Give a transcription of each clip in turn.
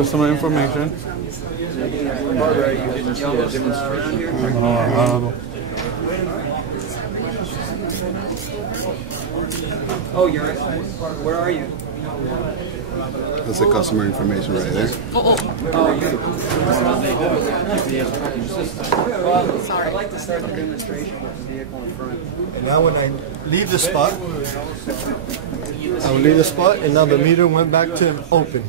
Customer information. Oh, you're. Where are you? That's the customer information right there. Sorry. I'd like to start the demonstration with the vehicle in front. And now when I leave the spot, I will leave the spot, and now the meter went back to open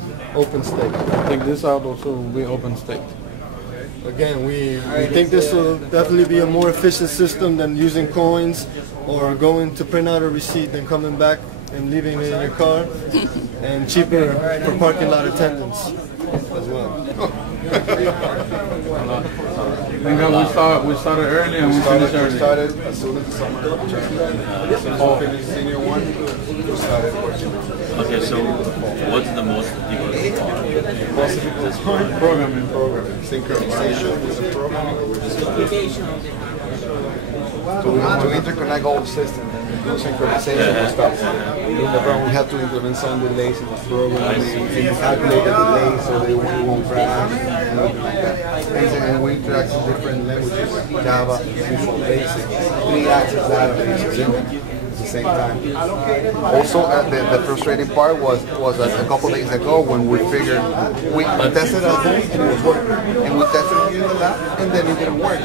state. Take this out also will be open state. Again, we think this will definitely be a more efficient system than using coins or going to print out a receipt and coming back and leaving it in your car, and cheaper for parking lot attendants as well. We started early and we finished early. We started as soon as the summer finished senior one, we started working. Okay, so what's the most people Programming. Synchronization with the programming. So we have to interconnect all the systems and do synchronization and stuff. We have to implement some delays in the program and calculate the delays so they won't crash and everything like that. And we interact in different languages, Java, Visual Basic, 3-axis databases at the same time. Also, the frustrating part was that a couple days ago when we figured, we tested at home and it was working. And we tested it in the lab and then it didn't work.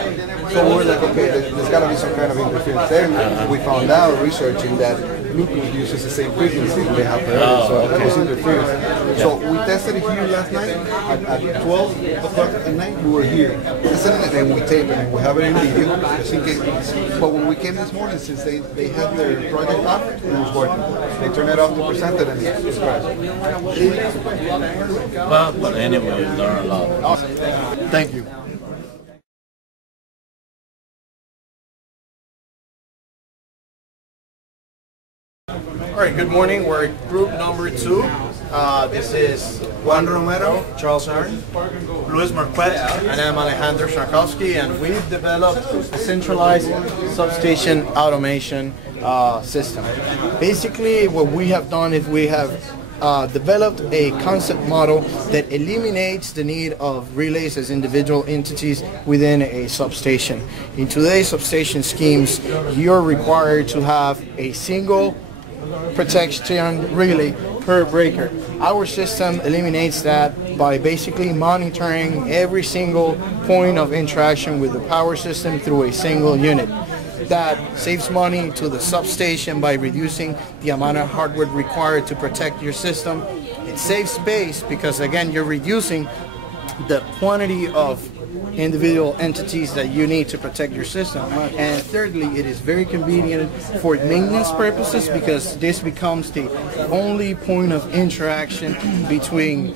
So we were like, okay, there's got to be some kind of interference there. We found out researching that Bluetooth uses the same frequency they have for others, so that was interference. So we tested it here last night at 12 o'clock at night. We were here testing it and we taped it and we have it in video just in case. But when we came this morning, since they had their project off, it was working. They turned it off to present it and it crashed. Well, but anyway, we learn a lot. Awesome. Thank you. All right, good morning. We're group number 2. This is Juan Romero, Charles Aaron, Luis Marquette, and I'm Alejandro Sharkowski, and we've developed a centralized substation automation system. Basically, what we have done is we have developed a concept model that eliminates the need of relays as individual entities within a substation. In today's substation schemes, you're required to have a single protection relay per breaker. Our system eliminates that by basically monitoring every single point of interaction with the power system through a single unit. That saves money to the substation by reducing the amount of hardware required to protect your system. It saves space because, again, you're reducing the quantity of individual entities that you need to protect your system. And thirdly, it is very convenient for maintenance purposes because this becomes the only point of interaction between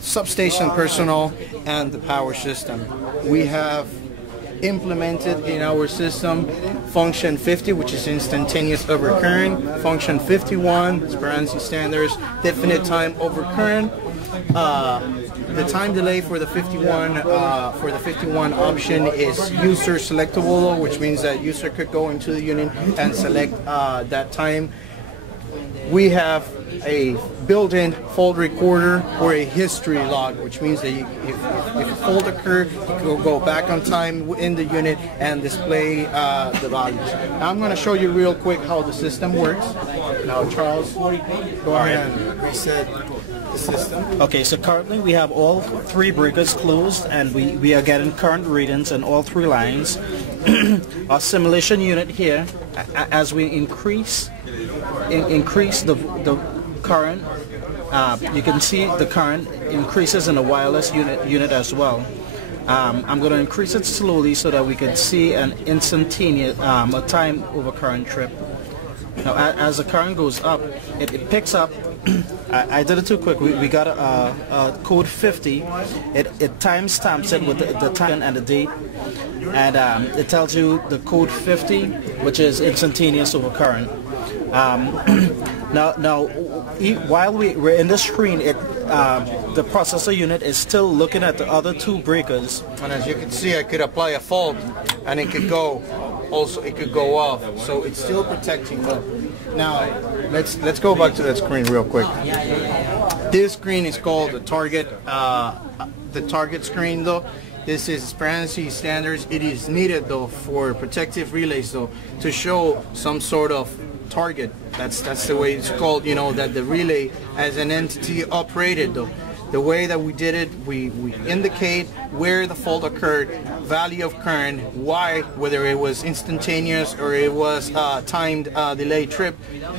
substation personnel and the power system. We have implemented in our system function 50, which is instantaneous overcurrent, function 51, as per ANSI standards, definite time overcurrent. The time delay for the 51 option is user selectable, which means that user could go into the unit and select that time. We have a built-in fault recorder or a history log, which means that if a fault occurred, you can go back on time in the unit and display the values. Now I'm going to show you real quick how the system works. Now, Charles, go ahead and reset the system. Okay, so currently we have all 3 breakers closed and we are getting current readings on all 3 lines. Our simulation unit here, as we increase the current, you can see the current increases in the wireless unit as well. I'm going to increase it slowly so that we can see an instantaneous a time over current trip. Now, as the current goes up, it picks up. I did it too quick. We got a code 50. It timestamps it with the time and the date, and it tells you the code 50, which is instantaneous over current. Now, while we're in the screen, the processor unit is still looking at the other 2 breakers. And as you can see, I could apply a fault, and it could go. Also, it could go off, so it's still protecting them. Now, let's go back to that screen real quick. This screen is called the target screen though. This is transparency standards. It is needed though for protective relays though to show some sort of target. That's the way it's called, you know, that the relay as an entity operated though. The way that we did it, we indicate where the fault occurred, value of current, why, whether it was instantaneous or it was timed delay trip,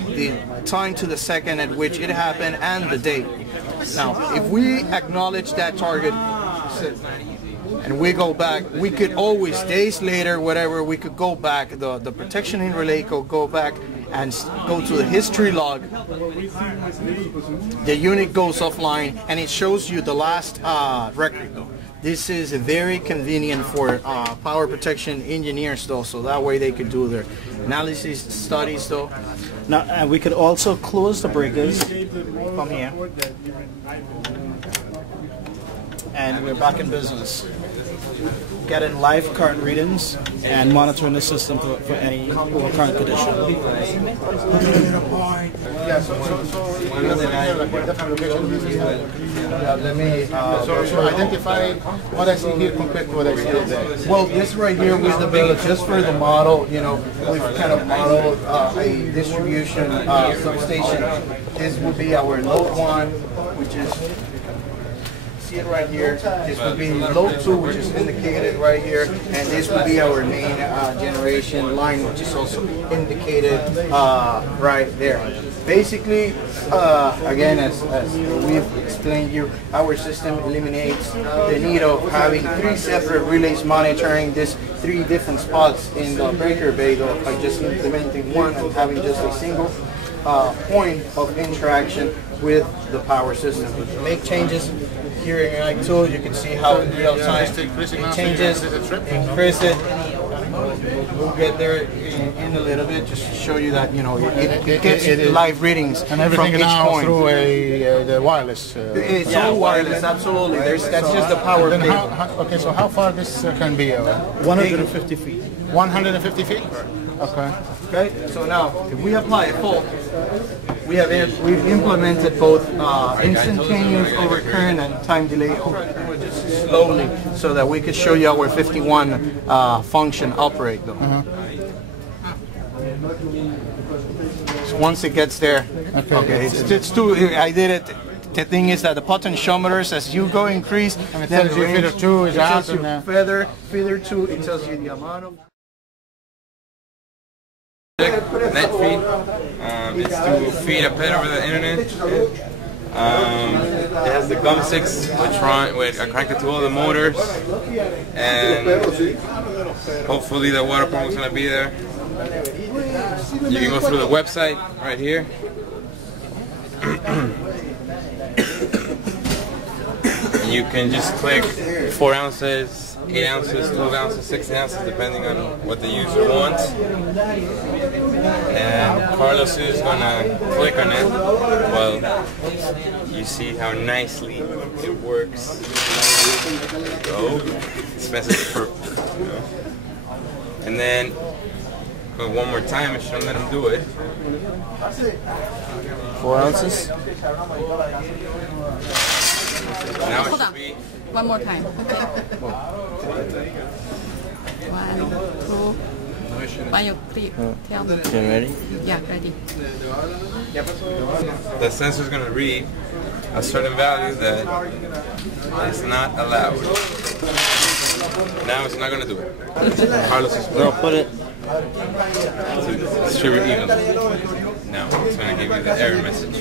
the time to the second at which it happened, and the date. Now, if we acknowledge that target and we go back, we could always, days later, whatever, we could go back, the protection in relay could go back and go to the history log. The unit goes offline and it shows you the last record. This is very convenient for power protection engineers though, so that way they could do their analysis studies though. Now we could also close the breakers from here, and we're back in business, getting live current readings and monitoring the system for any overcurrent condition. So identify what I see here compared to what I see there. Well, this right here was developed just for the model. You know, we've kind of modeled a distribution substation. This would be our load 1, which is, see it right here. This would be load 2, which is indicated right here, and this would be our main generation line, which is also indicated right there. Basically, again, as we've explained you, our system eliminates the need of having 3 separate relays monitoring these 3 different spots in the breaker bay, by just implementing one and having just a single point of interaction with the power system. Make changes. Here in Unit 2, you can see how in real time it changes, increase it. We'll get there in a little bit, just to show you that, you know, it gets live readings and everything from each now point. through the wireless. It's all wireless, absolutely. That's just the power Then cable. okay, so how far this can be? 150 feet. 150 feet? Okay. Okay, so now if we apply a fault, we've implemented both instantaneous overcurrent and time delay overcurrent just slowly, so that we could show you our 51 function operate though. So once it gets there, okay, it's too. I did it. The thing is that the potentiometers, as you go increase, And it then tells you feeder 2 is out. tells you feeder 2. It tells you the amount of net feed. It's to feed a pet over the internet. It has the gum sticks, which are connected to all the motors, and hopefully the water pump is going to be there. You can go through the website right here. You can just click 4 ounces, 8 ounces, 12 ounces, 16 ounces, depending on what the user wants. And Carlos is gonna click on it. Well, you see how nicely it works. There we go. Expensive for, you know. And then go one more time. I shouldn't let him do it. 4 ounces. Now it Hold should on. be. One more time. 1, 2. Why you three? Tell me. Okay, ready? Yeah, ready. The sensor is going to read a certain value that is not allowed. Now it's not going to do it. Carlos is No, put it. to distribute evenly. Now it's going to give you the error message.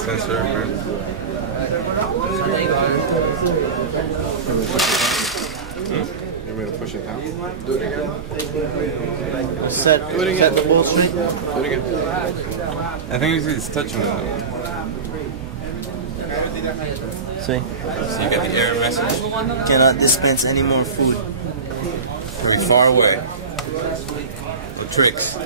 Sensor. You want to push it down? Do it again. Set the whole straight. Do it again. I think it's touching that one. See? So you get the error message. Cannot dispense any more food. Very far away. The tricks.